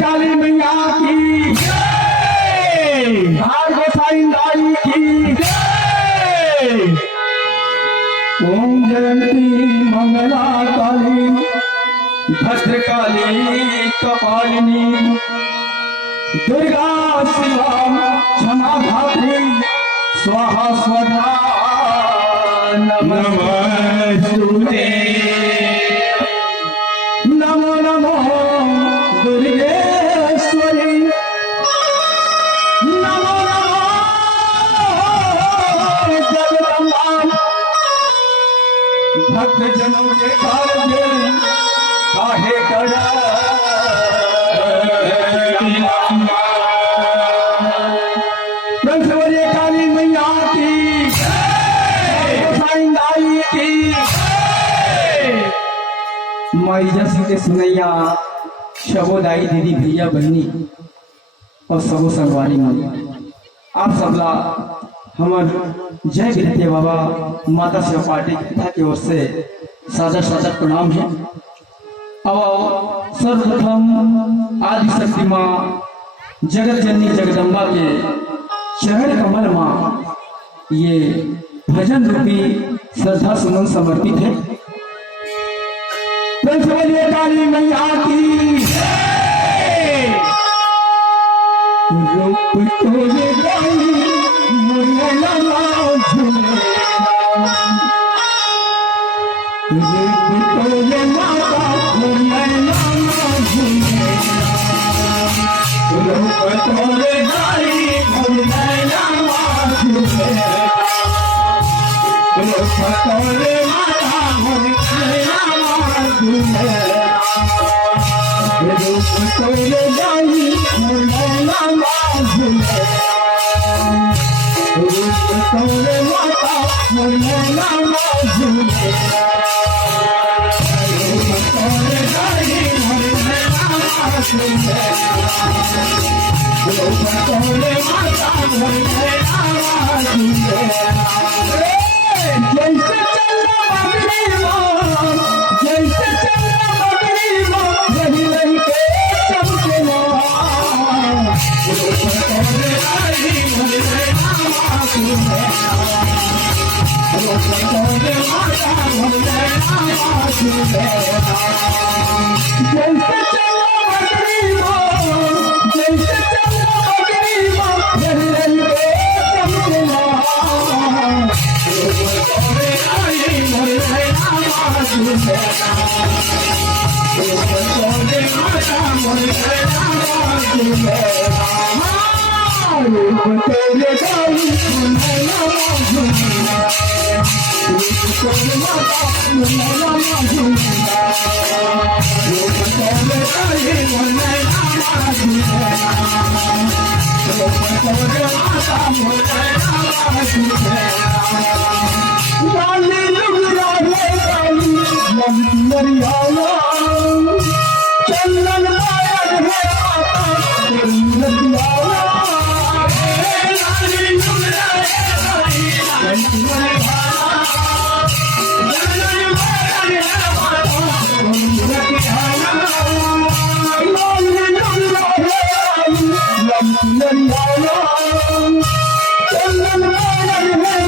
काली मैया की जय, भाग गोसाई दाई की जय। ओम जयंती मंगला काली भद्रकाली कपालिनी दुर्गा शिवा क्षमा धात्री स्वाहा स्वधा नमस्ते। नमो नमो दुर्गेश्वरी, नमो नमो जगदम्बा। भक्त जनों के कार्य काहे करा काली मैया की गोसाई दाई की माई जैसे के सुनैया शबोदाई दीदी भैया बहनी और सबो संगवारी मन आप सबला हमर जय विरते बाबा माता सेवा पार्टी के पिता की ओर से सादर सादर प्रणाम है। और सर्वप्रथम आदि शक्ति माँ जगत जननी जगदम्बा के चरण कमल माँ ये भजन रूपी श्रद्धा सुमन समर्पित है। काली मैया की रूप तोरे गाई मुरला झूलेला, रूप तोरे माता मुरला झूलेला, रूप तोरे गाई मुरला झूलेला, रूप तोरे माता मुरला झूलेला, रूप तोरे गाई मुरला झूलेला, रूप तोरे माता मुरला झूलेला, रूप तोरे गाई मुरला झूलेला, रूप तोरे माता मुरला झूलेला। जैसे चंदा मगरी माँ, जैसे चंदा मगरी माँ, रही रही के चमकेला, रूप तोरे गाई मुरला झूलेला, रूप तोरे माता मुरला झूलेला। जैसे चंदा मगरी माँ, जैसे चंदा मगरी माँ, रही रही के चमकेला, रूप तोरे गाई मुरला झूलेला, रूप तोरे माता मुरला झूलेला, रूप तोरे गाई मुरला झूलेला, रूप तोरे माता मुरला झूलेला, रूप तोरे गाई मुरला झूलेला, रूप तोरे माता मुरला झूलेला। लाली लुगड़ा रे काली लंबरियाला, चंदन मायन है माता तेरी लंबियाला, लाली लुगड़ा रे काली लंबरियाला, चंदन मायन है माता तेरी लंबियाला, लाली लुगड़ा रे काली लंबरियाला, चंदन मायन है माता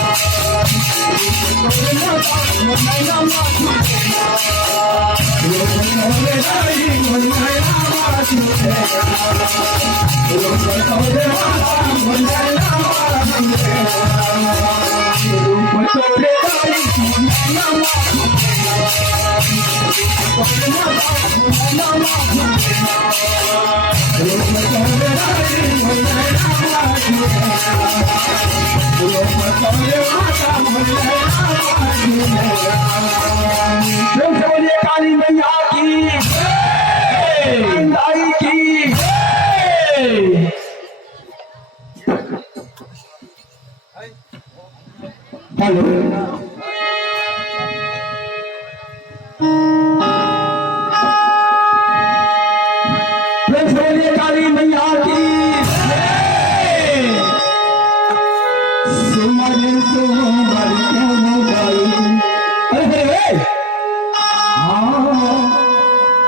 Oh काली मैया की दाई की हेलो काली मैया की सुमर सुमर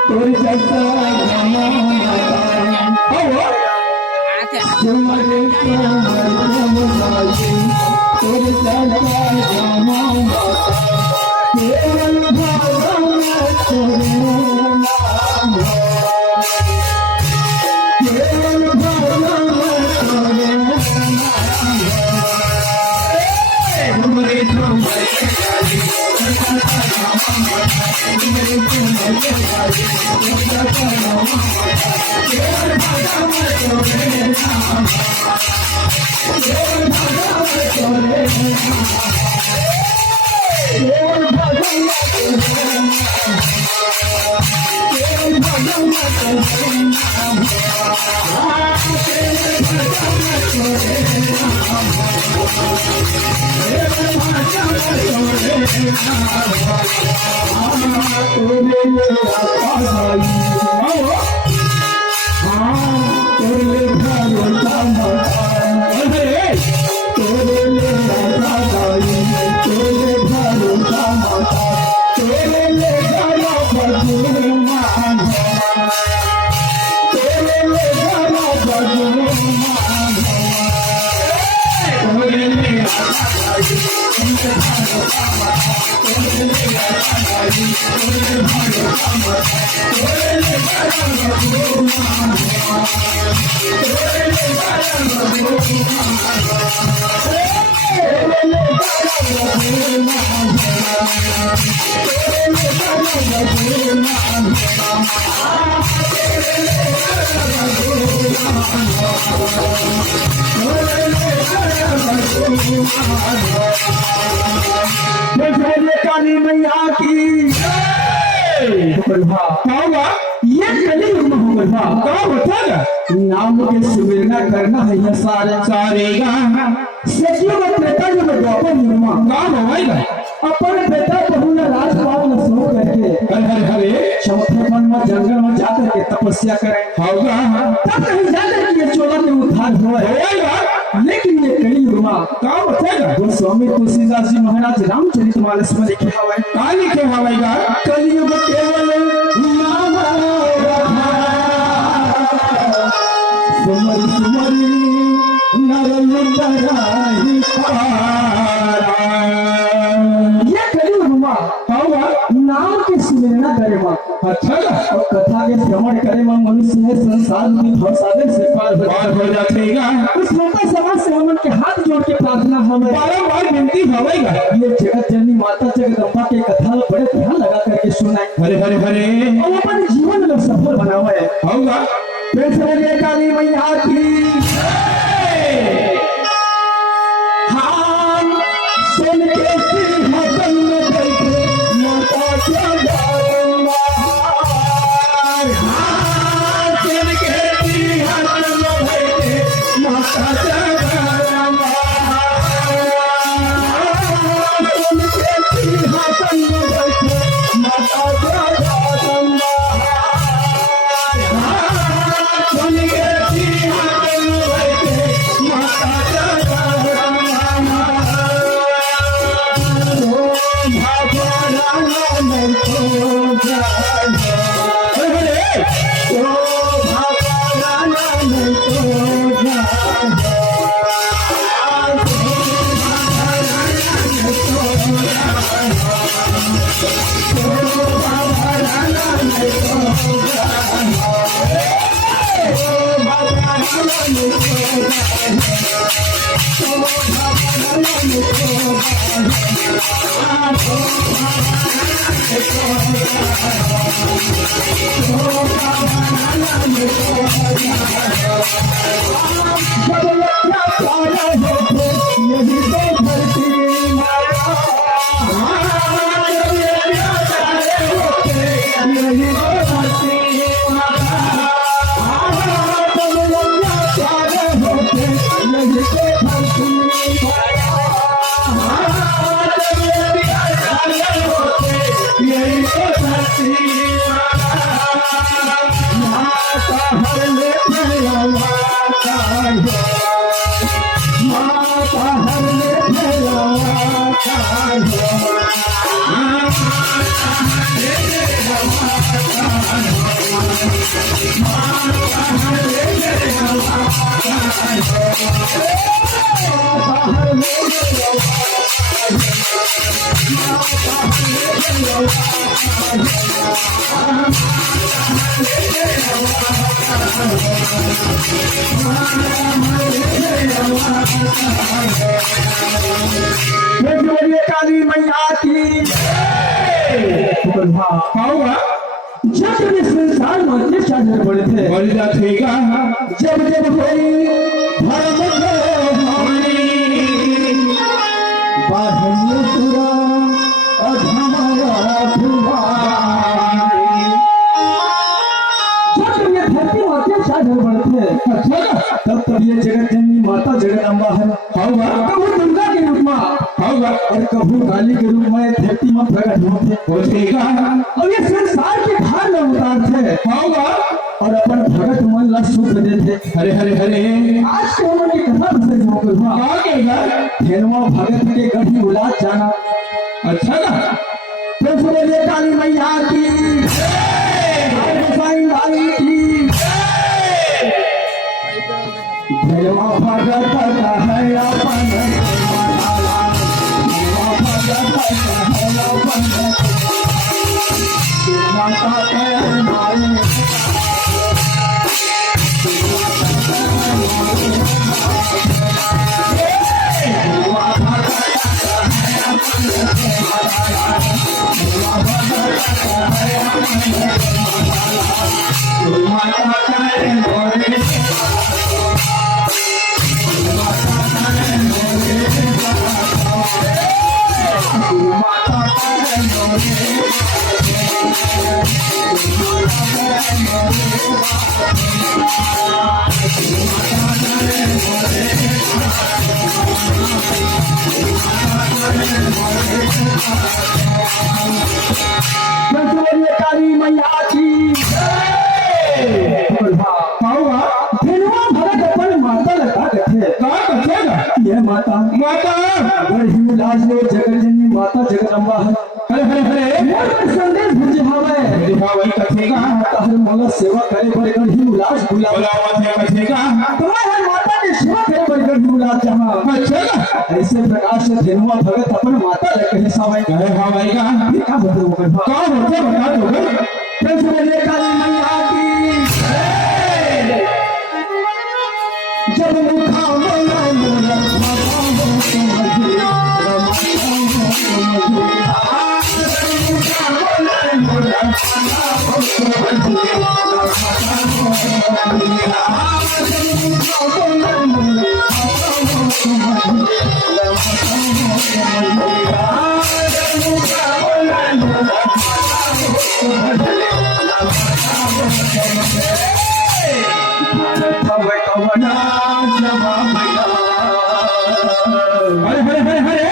तोर जैसा सुमर तोर केवल काली मैया की ये कली नाम के सुमिरना करना है ये सारे सचिव त्रेता जो द्वापर निर्मा काम होगा अपन बेटा बहू ने राजपाल ने सो करके हरे चौथे मन में जंगल में जाकर के तपस्या करें होगा तब नहीं जाकर के चोला के उद्धार होगा लेकिन ये कली हुआ काम होगा वो स्वामी तुलसीदास जी महाराज रामचरितमानस में लिखे हुए कहां लिखे हुआ कलियुग केवल नाम सुमरी सुमरी ये कली हुआ नाम के सुमिरना करे मां अच्छा और कथा के श्रवण करे मां मनुष्य में संसार में भवसागर से पार हो जाएगा। उस माता समाज से हम के हाथ जोड़ के प्रार्थना हमें बारंबार विनती होवेगा ये जगत जननी माता जगदम्बा के कथा बड़े ध्यान लगा करके सुनाए हरे हरे हरे और अपने जीवन में सफल बनावे होगा। फिर काली मैया की सुन के सिंहासन में बैठे माता जगदम्बा सुन के सिंहासन में बैठे माता जगदम्बा सुन के सिंहासन में बैठे माता जगदम्बा सुन के सिंहासन काली मैया की जब भी संसार में चादर पड़े थे जब जब कोई धर्म बाहर पूरा अधमाया जब ये धरती माते चादर पड़े थे तब ये जगत जननी माता जगदम्बा है कबू दुर्गा के रूप में और कबू काली के रूप में धरती में प्रकट होते और ये संसार के भार में उतारते और अपन भगत मन ला सुख देते। हरे हरे हरे आज के उन्होंने कथा से धेनुआ भगत के गढ़ी उलाद जाना। अच्छा ना प्रभु बोले काली मैया की गोसाई लाली की धेनुआ भगत का है अपन माता के मारे काली मैया की धेनुआ भगत अपन माता लगा देते यह माता गढ़ी लाज में जगतजननी माता जगदम्बा है। हरे हरे हरे संदेश दिखावे कथेगा हर मोला सेवा करे पर गढ़ी उलास बुला बुलावत है कथेगा तुम्हारे माता की सेवा करे पर गढ़ी उलास जहाँ अच्छा ऐसे प्रकार से धेनुआ भगत अपन माता लगे हिसाब कहे हाँ भाई का होते वो कर कौन होते बता दो प्रभु बोले काली मैया की जब मुखा मोला मोला हरे हरे हरे हरे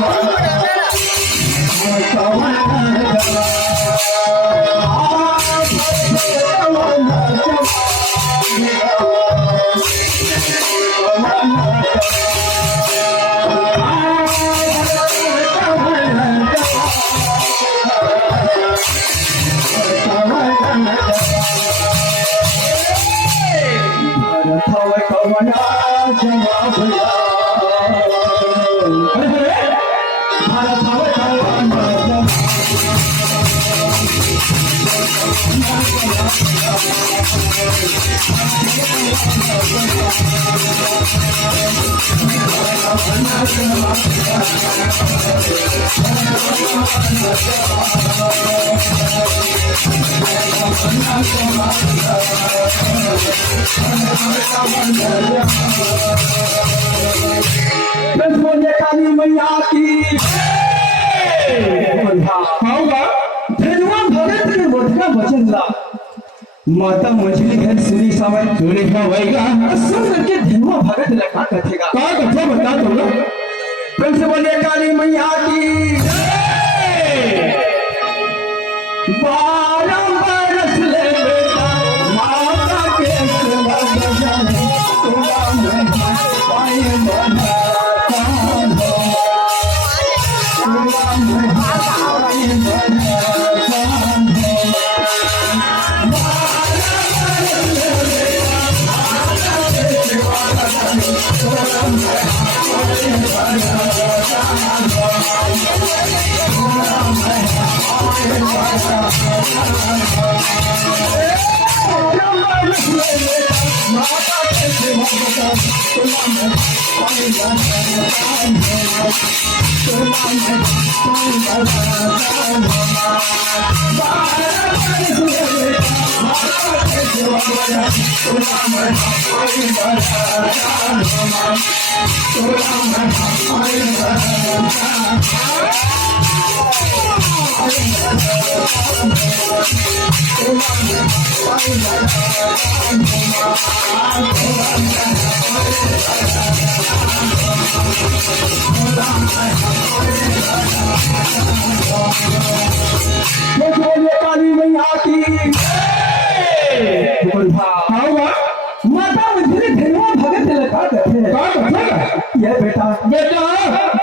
Hey, बस बोले काली मैया की हाव का धनवा भगत के मोटका वचन ला माता मछली घर सुनी समय सुने का भाई का सुन करके धनवा भगत लगा कथेगा का कथा बता तो ना बस बोले काली मैया की बारह बरस ले बेटा माता के सेवा बजाने तुम मैं पाए बना काली मैया की हाव का माता मुझे धनवा भगत लगा कथे का कथा ये बेटा बेटा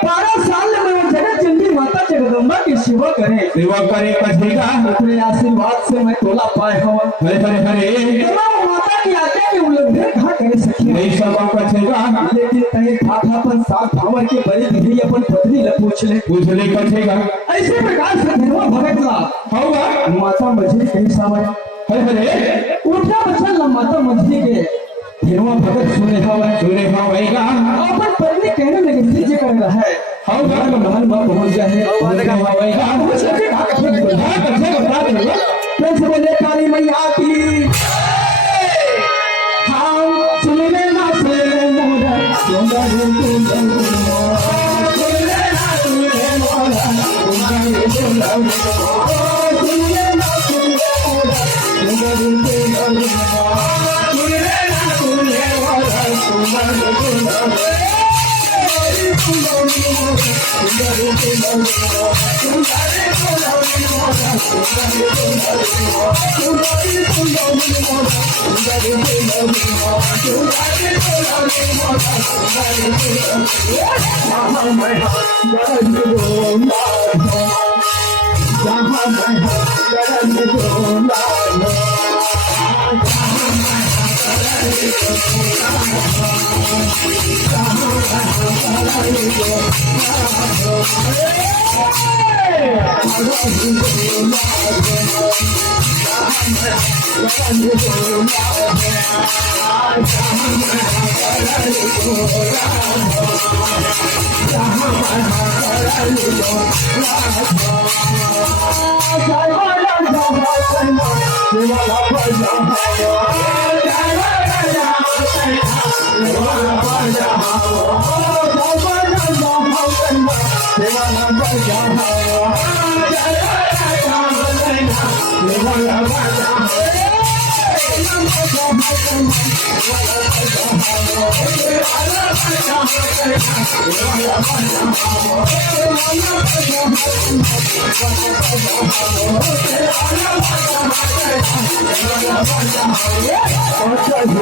12 साल में वो जगत चंडी माता जगदम्बा की सेवा करे सेवा करे कथेगा अपने आशीर्वाद से मैं तोला पाए हूँ हरे हरे हरे तमाम माता की आज्ञा के उल्लंघन कहाँ करे सकी नहीं सब कथेगा लेकिन कहीं ठाठा अपन साथ भावर के बड़ी भी अपन पत्नी ले पूछ ले कथेगा ऐसे प्रकार से धनवा भगत ला हाव का माता मछली कहीं समय हरे हरे उठा बचल ला माता मछली के धनवा भगत सुने हवा सुने का भाई का अपन पत्नी कहने लगे नीचे कर रहा है हाव का महल में पहुंच गया है सुने का भाई का कथा बता तो ना कैसे बोले काली मैया की हम सुनले ना से मोरा सुंदर सुंदर सुनले ना सुनले मोरा सुंदर सुंदर सुनले ना सुनले मोरा सुंदर सुंदर सुनले ना सुनले मोरा सुंदर